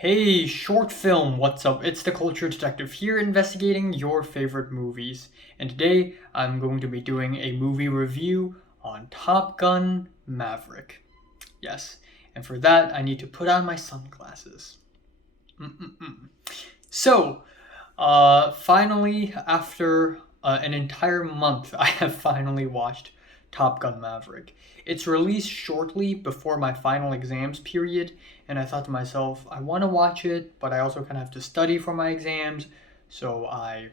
Hey, short film, what's up? It's the Culture Detective here investigating your favorite movies. And today I'm going to be doing a movie review on Top Gun Maverick. Yes, and for that I need to put on my sunglasses. So, finally, after an entire month, I have finally watched Top Gun Maverick. It's released shortly before my final exams period, and I thought to myself, I want to watch it, but I also kind of have to study for my exams, so I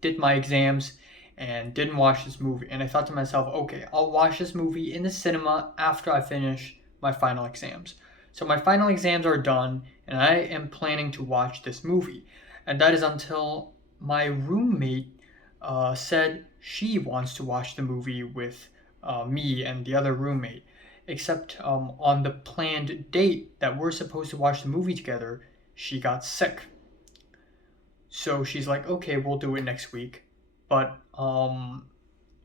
did my exams and didn't watch this movie. And I thought to myself, okay, I'll watch this movie in the cinema after I finish my final exams. So my final exams are done, and I am planning to watch this movie. And that is until my roommate said she wants to watch the movie with me and the other roommate. Except on the planned date that we're supposed to watch the movie together, she got sick. So she's like, okay, we'll do it next week. But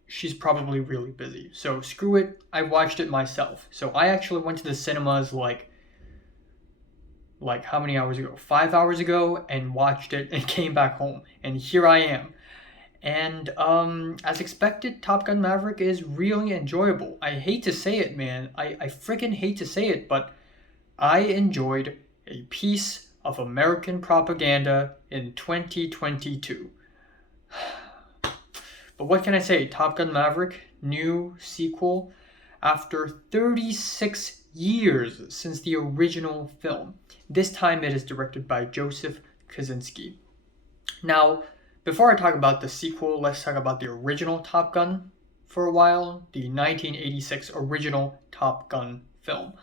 she's probably really busy. So screw it. I watched it myself. So I actually went to the cinemas like how many hours ago? 5 hours ago, and watched it and came back home. And here I am. And as expected, Top Gun Maverick is really enjoyable. I hate to say it, man. I freaking hate to say it, but I enjoyed a piece of American propaganda in 2022. But what can I say? Top Gun Maverick, new sequel, after 36 years since the original film. This time it is directed by Joseph Kaczynski. Now, before I talk about the sequel, let's talk about the original Top Gun for a while, the 1986 original Top Gun film.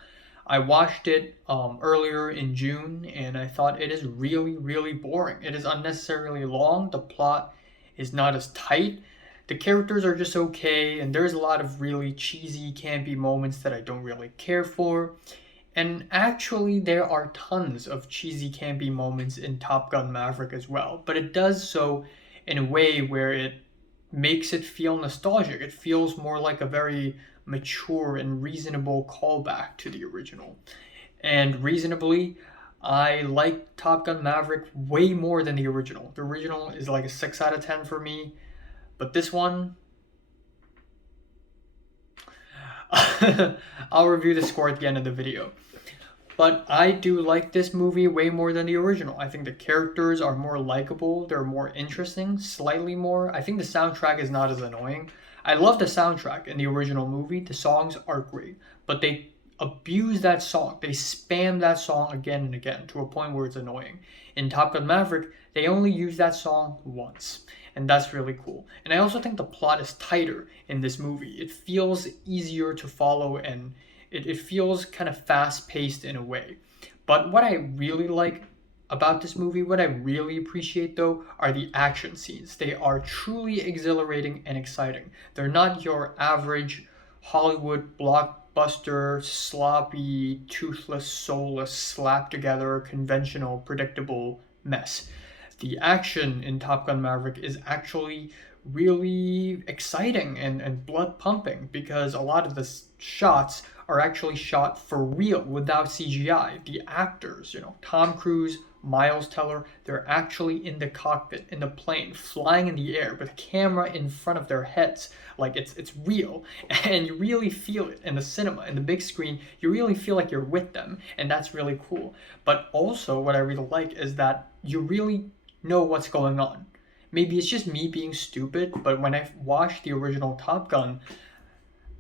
I watched it earlier in June, and I thought it is really, really boring. It is unnecessarily long. The plot is not as tight. The characters are just okay, and there's a lot of really cheesy, campy moments that I don't really care for. And actually, there are tons of cheesy, campy moments in Top Gun Maverick as well, but it does so in a way where it makes it feel nostalgic. It feels more like a very mature and reasonable callback to the original. And reasonably, I like Top Gun Maverick way more than the original. The original is like a 6 out of 10 for me, but this one, I'll review the score at the end of the video. But I do like this movie way more than the original. I think the characters are more likable, they're more interesting, slightly more. I think the soundtrack is not as annoying. I love the soundtrack in the original movie. The songs are great, but they abuse that song. They spam that song again and again to a point where it's annoying. In Top Gun Maverick, they only use that song once, and that's really cool. And I also think the plot is tighter in this movie. It feels easier to follow, and it feels kind of fast-paced in a way. But what I really like about this movie, what I really appreciate though, are the action scenes. They are truly exhilarating and exciting. They're not your average Hollywood blockbuster, sloppy, toothless, soulless, slapped together, conventional, predictable mess. The action in Top Gun Maverick is actually really exciting and blood pumping, because a lot of the shots are actually shot for real without CGI. The actors, Tom Cruise, Miles Teller, they're actually in the cockpit, in the plane, flying in the air with a camera in front of their heads. Like it's real, and you really feel it in the cinema, in the big screen. You really feel like you're with them, and that's really cool. But also, what I really like is that you really know what's going on. Maybe it's just me being stupid, but when I watched the original Top Gun,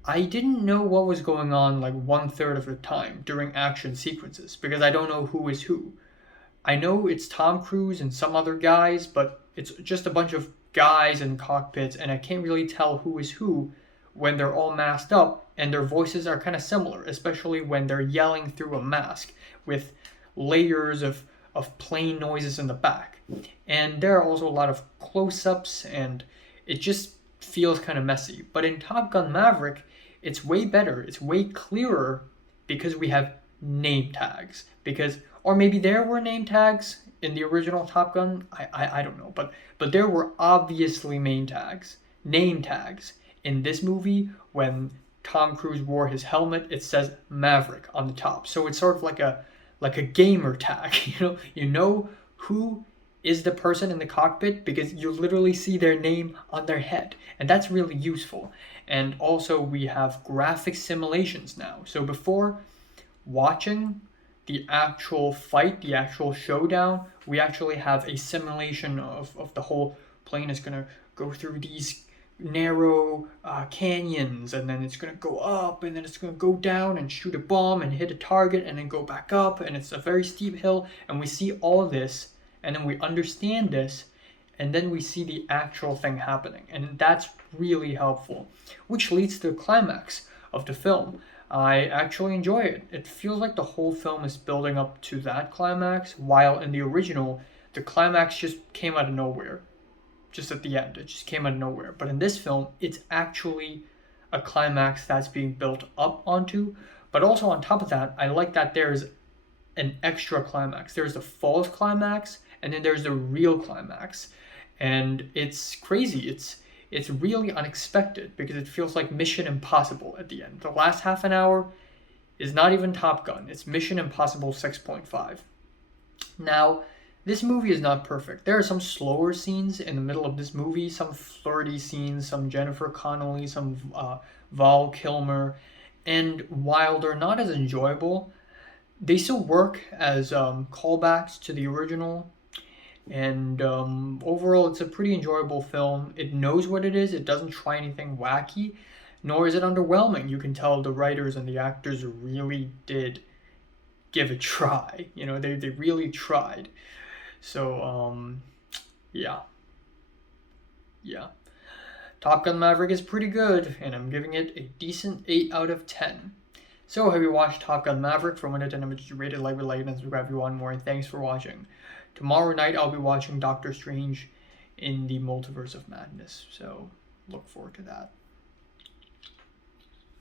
I didn't know what was going on like 1/3 of the time during action sequences, because I don't know who is who. I know it's Tom Cruise and some other guys, but it's just a bunch of guys in cockpits, and I can't really tell who is who when they're all masked up and their voices are kind of similar, especially when they're yelling through a mask with layers of plain noises in the back. And there are also a lot of close-ups, and it just feels kind of messy. But in Top Gun Maverick, it's way better. It's way clearer because we have name tags. Or maybe there were name tags in the original Top Gun. I don't know. But there were obviously name tags in this movie. When Tom Cruise wore his helmet, it says Maverick on the top. So it's sort of like a like a gamer tag. You know who is the person in the cockpit because you literally see their name on their head, and that's really useful. And also we have graphic simulations now. So before watching the actual fight, the actual showdown, we actually have a simulation of the whole plane is gonna go through these narrow canyons, and then it's gonna go up, and then it's gonna go down and shoot a bomb and hit a target, and then go back up, and it's a very steep hill, and we see all of this, and then we understand this, and then we see the actual thing happening, and that's really helpful, which leads to the climax of the film. I actually enjoy it. It feels like the whole film is building up to that climax, while in the original, the climax just came out of nowhere. Just at the end, it just came out of nowhere. But in this film, it's actually a climax that's being built up onto. But also on top of that, I like that there's an extra climax. There's the false climax, and then there's the real climax. And it's crazy. It's really unexpected because it feels like Mission Impossible at the end. The last half an hour is not even Top Gun. It's Mission Impossible 6.5. Now, this movie is not perfect. There are some slower scenes in the middle of this movie, some flirty scenes, some Jennifer Connelly, some Val Kilmer. And while they're not as enjoyable, they still work as callbacks to the original. And overall, it's a pretty enjoyable film. It knows what it is. It doesn't try anything wacky, nor is it underwhelming. You can tell the writers and the actors really did give a try. They really tried. So, yeah. Top Gun Maverick is pretty good, and I'm giving it a decent 8 out of 10. So, have you watched Top Gun Maverick? From 1 to 10, you rate it, like, and subscribe if you want more, and thanks for watching. Tomorrow night, I'll be watching Doctor Strange in the Multiverse of Madness, so look forward to that.